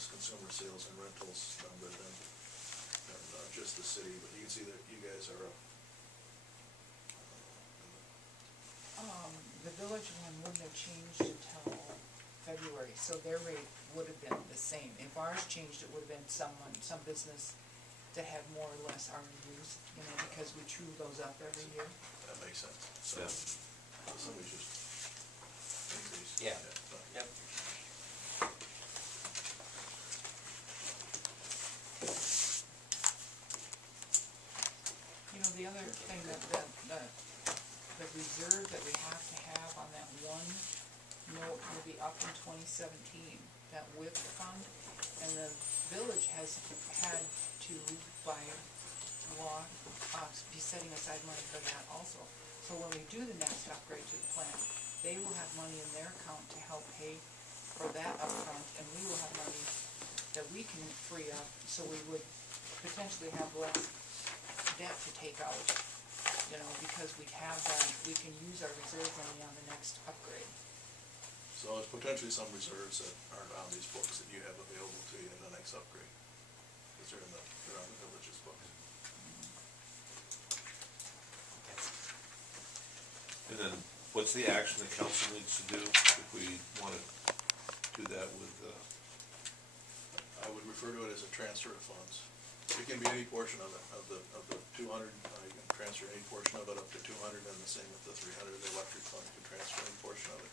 business, consumer sales and rentals number than just the city, but you can see that you guys are up. The village one wouldn't have changed until February, so their rate would have been the same. If ours changed, it would have been some business that had more or less RMUs, you know, because we true those up every year. That makes sense. So, so we just increase. Yeah. Yep. You know, the other thing that the reserve that we have to have on that one note will be up in 2017, that WIP fund, and the village has had to, by law, be setting aside money for that also. So when we do the next upgrade to the plant, they will have money in their account to help pay for that upfront, and we will have money that we can free up, so we would potentially have less debt to take out, you know, because we have that, we can use our reserve money on the next upgrade. So there's potentially some reserves that aren't on these books that you have available to you in the next upgrade, because they're on the village's books. And then, what's the action the council needs to do if we want to do that with, I would refer to it as a transfer of funds. It can be any portion of it, of the 200, you can transfer any portion of it up to 200, and the same with the 300, the electric fund can transfer any portion of it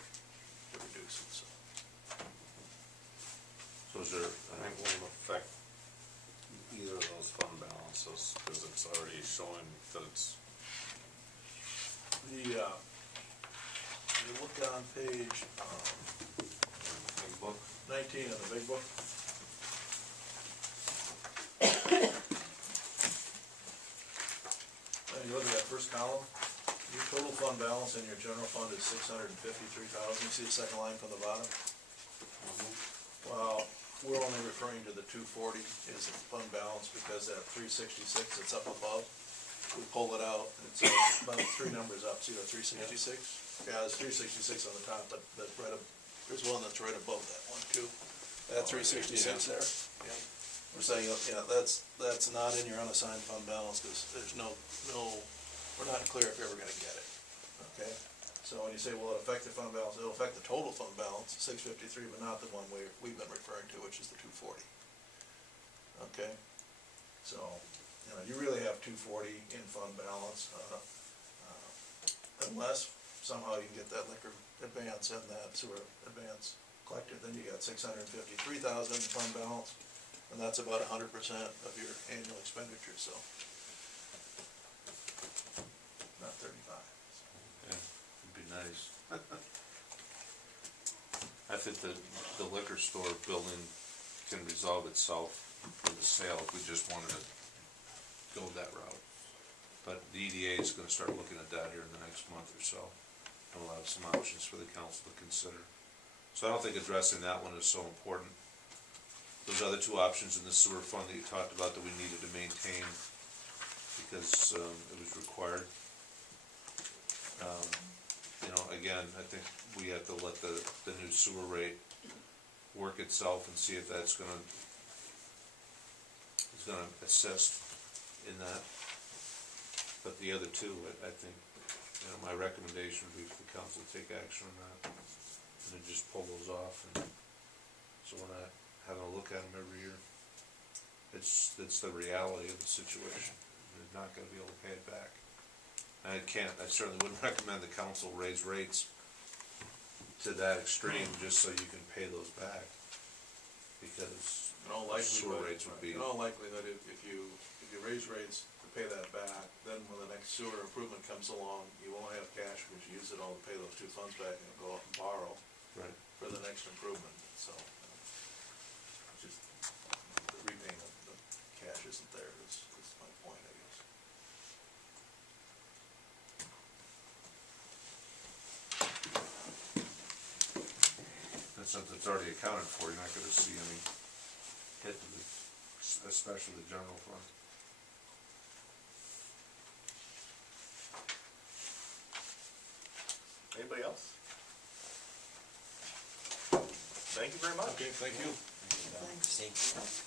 to reduce it, so. so is there, I think won't affect either of those fund balances, because it's already showing that it's. You look on page big book? 19 of the big book. And you look at that first column, your total fund balance in your general fund is $653,000. You see the second line from the bottom? Well, we're only referring to the 240 as the fund balance because that 366 that's up above, we pull it out, and it's about three numbers up. See the 366? Yeah, there's 366 on the top, but right up, there's one that's right above that one too. That 366 there. Yeah. We're saying, yeah, that's not in your unassigned fund balance because there's no, we're not clear if you're ever going to get it. Okay. So when you say, well, it affect the fund balance, it'll affect the total fund balance, 653, but not the one we've been referring to, which is the 240. Okay. So, you know, you really have 240 in fund balance, unless somehow you can get that liquor advance and that sewer advance collected, then you got 653,000 in fund balance, and that's about 100% of your annual expenditure, so not 35. Yeah, it'd be nice. I think the liquor store building can resolve itself with the sale if we just wanted to go that route. But the EDA is gonna start looking at that here in the next month or so, and we'll have some options for the council to consider. So I don't think addressing that one is so important. Those other two options in the sewer fund that you talked about that we needed to maintain because it was required. You know, again, I think we have to let the new sewer rate work itself and see if that's gonna assist in that. But the other two, I think, you know, my recommendation would be for the council to take action on that and then just pull those off, and so we're not having a look at them every year. It's the reality of the situation. You're not gonna be able to pay it back. I certainly wouldn't recommend the council raise rates to that extreme just so you can pay those back, because sewer rates would be. In all likelihood, if you raise rates to pay that back, then when the next sewer improvement comes along, you won't have cash because you use it all to pay those two funds back and go out and borrow for the next improvement. So just the repayment, the cash isn't there is my point, I guess. That's something that's already accounted for. You're not gonna see any hit to especially the general fund. Anybody else? Thank you very much. Okay, thank you. See Thank you.